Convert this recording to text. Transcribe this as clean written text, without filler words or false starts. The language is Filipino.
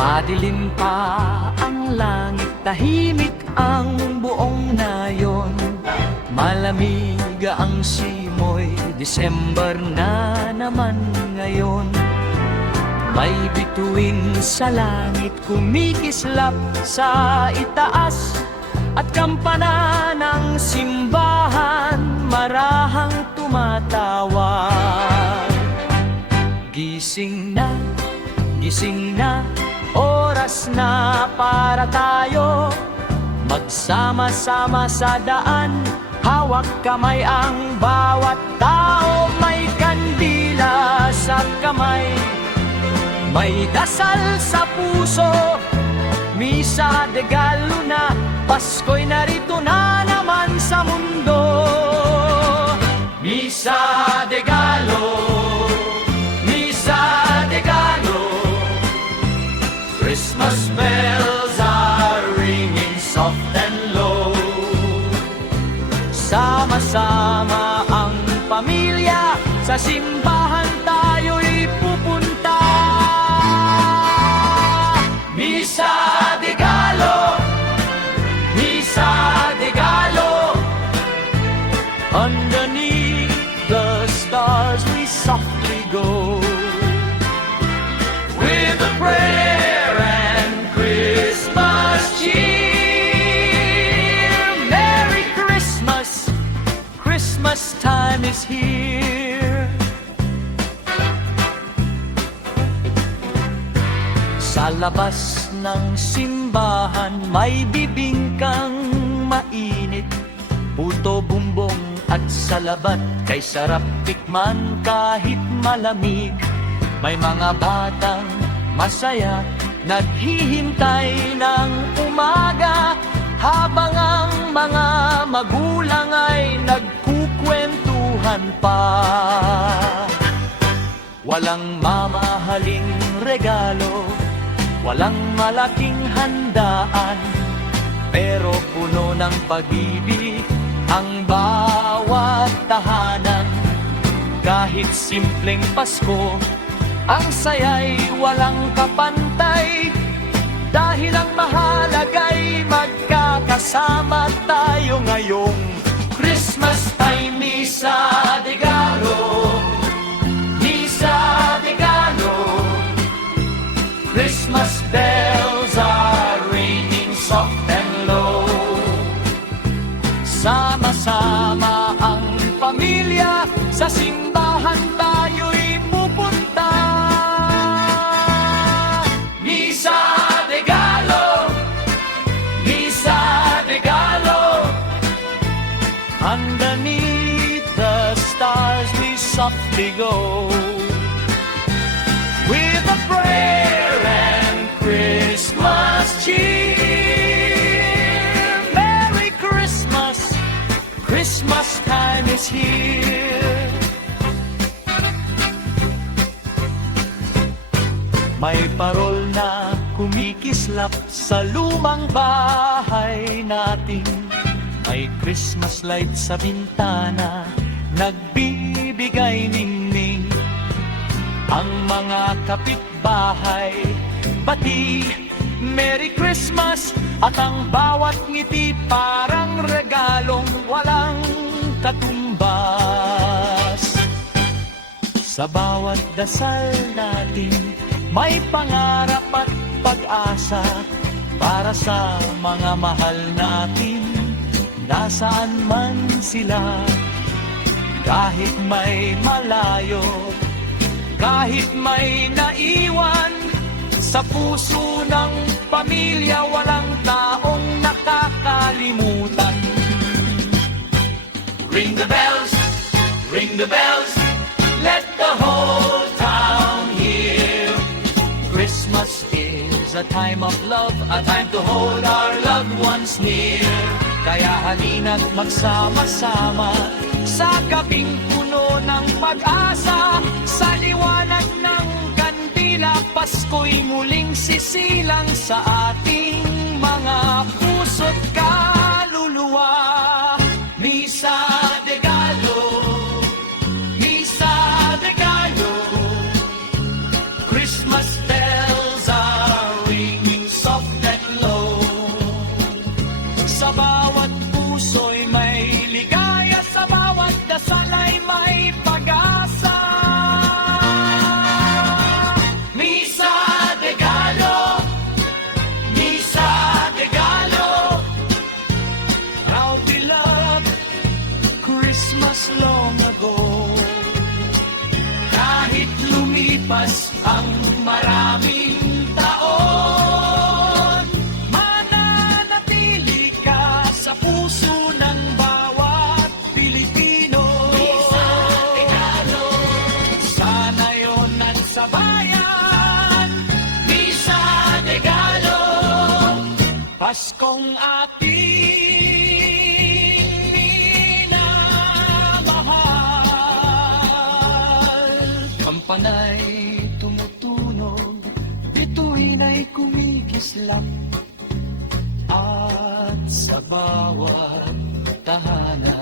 Madilim pa ang langit, tahimik ang buong nayon. Malamig ang simoy, December na naman ngayon. May bituin sa langit, kumikislap sa itaas, at kampana ng simbahan marahang tumatawag. Gising na, oras na para tayo magsama-sama sa daan. Hawak kamay ang bawat tao, may kandila sa kamay, may dasal sa puso. Misa de Gallo na, Pasko'y narito na naman sa mundo. Misa de Gallo, Misa de Gallo, Christmas bells are ringing soft and low. Sama-sama ang pamilya, sa simbahan tayo'y pupunta. Misa de Gallo, Misa de Gallo, underneath the stars we softly go, with a prayer and Christmas cheer. Merry Christmas, Christmas time is here. Sa labas ng simbahan may bibingkang mainit, puto, bumbong at salabat, kay sarap tikman kahit malamig. May mga batang masaya, naghihintay ng umaga, habang ang mga magulang ay nagkukwentuhan pa. Walang mamahaling regalo, walang malaking handaan, pero puno ng pag-ibig ang bawat tahanan. Kahit simpleng Pasko, ang saya'y walang kapantay, dahil ang mahalaga'y magkakasama tayo ngayong Christmas time. Misa de Gallo, Misa de Gallo, Christmas bells are ringing soft and low. Sama-sama ang pamilya, sa simbahan tayo'y pupunta. Misa de Gallo, Misa de Gallo, underneath the stars we softly go, with a prayer and Christmas cheer. Merry Christmas, Christmas time is here. May parol na kumikislap sa lumang bahay natin, may Christmas light sa bintana, nagbibigay ningning. Ang mga kapitbahay pati Merry Christmas, at ang bawat ngiti parang regalong walang katumbas. Sa bawat dasal natin may pangarap at pag-asa, para sa mga mahal natin, nasaan man sila. Kahit may malayo, kahit may naiwan, sa puso ng pamilya walang taong nakakalimutan. Ring the bells, let the whole town hear. Christmas is a time of love, a time to hold our loved ones near. Kaya halina't magsama-sama sa gabing puno ng pag-asa, sa liwanag ng kandila, Pasko'y muling sisilang sa ating mga puso't kaluluwa. Misa de Gallo, Misa de Gallo, Christmas bells are ringing. long ago. Kahit lumipas ang maraming taon, mananatili ka sa puso ng bawat Pilipino. Misa Tagalog, sana yun at sa bayan. Misa Tagalog, Paskong ating minamahal. Kampanay tumutunog, bituin ay kumikislap, at sa bawat tahanan